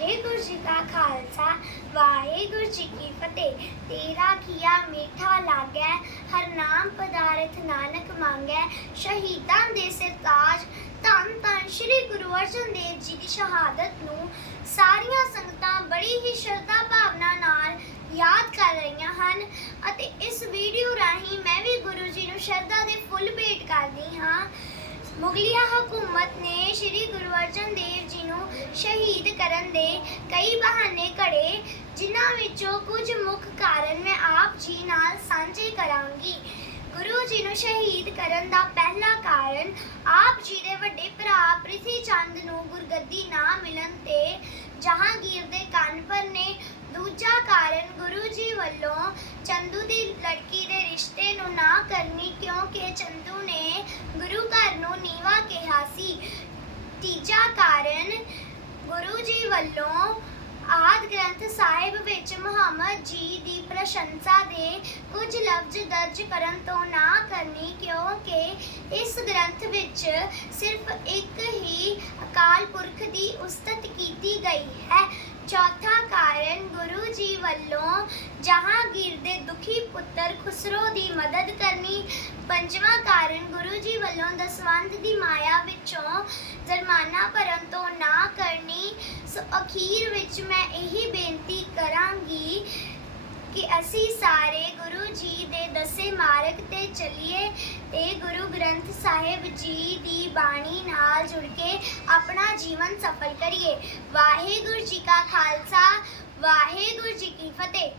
ਵਾਹਿਗੁਰੂ ਜੀ ਕਾ ਖਾਲਸਾ, ਵਾਹਿਗੁਰੂ ਜੀ ਕੀ ਫਤਿਹ। ਤੇਰਾ ਕੀਆ ਮੀਠਾ ਲਾਗੈ, ਹਰ ਨਾਮ ਪਦਾਰਥ ਨਾਨਕ ਮੰਗੈ। ਸ਼ਹੀਦਾਂ ਦੇ ਸਰਤਾਜ, ਧੰਨ ਧੰਨ ਸ੍ਰੀ ਗੁਰੂ ਅਰਜਨ ਦੇਵ ਜੀ ਦੀ ਸ਼ਹਾਦਤ ਨੂੰ ਸਾਰੀਆਂ ਸੰਗਤਾਂ ਬੜੀ ਹੀ ਸ਼ਰਧਾ ਭਾਵਨਾ ਨਾਲ ਯਾਦ ਕਰ ਰਹੀਆਂ ਹਨ ਅਤੇ ਇਸ ਵੀਡੀਓ ਰਾਹੀਂ ਮੈਂ ਵੀ ਗੁਰੂ ਜੀ ਨੂੰ ਸ਼ਰਧਾ ਦੇ ਫੁੱਲ ਭੇਟ ਕਰਦੀ ਹਾਂ। ਮੁਗਲਿਆ ਹਕੂਮਤ ਨੇ ਸ੍ਰੀ ਗੁਰੂ ਅਰਜਨ ਦੇਵ ਜੀ ਨੂੰ ਸ਼ਹੀਦ ਕਰਨ ਦੇ ਕਈ ਬਹਾਨੇ ਘੜੇ ਜਿਨ੍ਹਾਂ ਵਿੱਚੋਂ ਕੁਝ ਮੁੱਖ ਕਾਰਨ ਮੈਂ ਆਪ ਜੀ ਨਾਲ ਸਾਂਝੇ ਕਰਾਂਗੀ। ਗੁਰੂ ਜੀ ਨੂੰ ਸ਼ਹੀਦ ਕਰਨ ਦਾ ਪਹਿਲਾ ਕਾਰਨ ਆਪ ਜੀ ਦੇ ਵੱਡੇ ਭਰਾ ਪ੍ਰਿਥੀ ਚੰਦ ਨੂੰ ਗੁਰਗੱਦੀ ਨਾ ਮਿਲਣ ਤੇ ਜਹਾਂਗੀਰ ਦੇ ਕੰਨ ਪਰ ਨੇ ਦੂਜਾ ਕਾਰਨ ਗੁਰੂ ਜੀ ਵੱਲੋਂ ਚੰਦੂ ਦੀ ਲੜਕੀ ਦੇ ਰਿਸ਼ਤੇ ਨੂੰ ਨਾ ਕਰਨੀ ਕਿਉਂਕਿ ਚੰਦੂ ਨੇ ਗੁਰੂ ਘਰ ਨੂੰ ਨੀਵਾ ਕਿਹਾ ਸੀ। ਤੀਜਾ ਕਾਰਨ ਗੁਰੂ ਜੀ ਵੱਲੋਂ ਆਦ ਗ੍ਰੰਥ ਸਾਹਿਬ ਵਿੱਚ ਮੁਹੰਮਦ ਜੀ ਦੀ ਪ੍ਰਸ਼ੰਸਾ ਦੇ ਕੁਝ ਲਫ਼ਜ਼ ਦਰਜ ਕਰਨ ਤੋਂ ਨਾ ਕਰਨੀ, ਕਿਉਂਕਿ ਇਸ ਗ੍ਰੰਥ ਵਿੱਚ ਸਿਰਫ ਇੱਕ ਹੀ ਅਕਾਲ ਪੁਰਖ ਦੀ ਉਸਤਤ ਕੀਤੀ ਗਈ ਹੈ। ਚੌਥਾ ਕਾਰਨ ਗੁਰੂ ਜੀ ਵੱਲੋਂ ਜਹਾਂਗੀਰ ਦੇ ਦੁਖੀ ਪੁੱਤਰ ਖੁਸਰੋ ਦੀ ਮਦਦ ਕਰਨੀ। ਪੰਜਵਾਂ ਕਾਰਨ ਗੁਰੂ ਜੀ ਵੱਲੋਂ ਦਸਵੰਧ ਦੀ ਮਾਇਆ ਵਿੱਚੋਂ ਜੁਰਮਾਨਾ ਭਰਨ ਤੋਂ ਨਾ ਕਰਨੀ ਸੋ ਅਖੀਰ ਵਿੱਚ ਮੈਂ ਇਹੀ ਬੇਨਤੀ ਕਰਾਂਗੀ ਕਿ ਅਸੀਂ ਸਾਰੇ ਗੁਰੂ ਜੀ ਦੇ ਦੱਸੇ ਮਾਰਗ ਤੇ ਚੱਲੀਏ ਤੇ ਗੁਰੂ ਗ੍ਰੰਥ ਸਾਹਿਬ ਜੀ ਦੀ ਬਾਣੀ ਨਾਲ ਜੁੜ ਕੇ ਆਪਣਾ ਜੀਵਨ ਸਫਲ ਕਰੀਏ। ਵਾਹਿਗੁਰੂ ਜੀ ਕਾ ਖਾਲਸਾ, ਵਾਹਿਗੁਰੂ ਜੀ ਕੀ ਫਤਿਹ।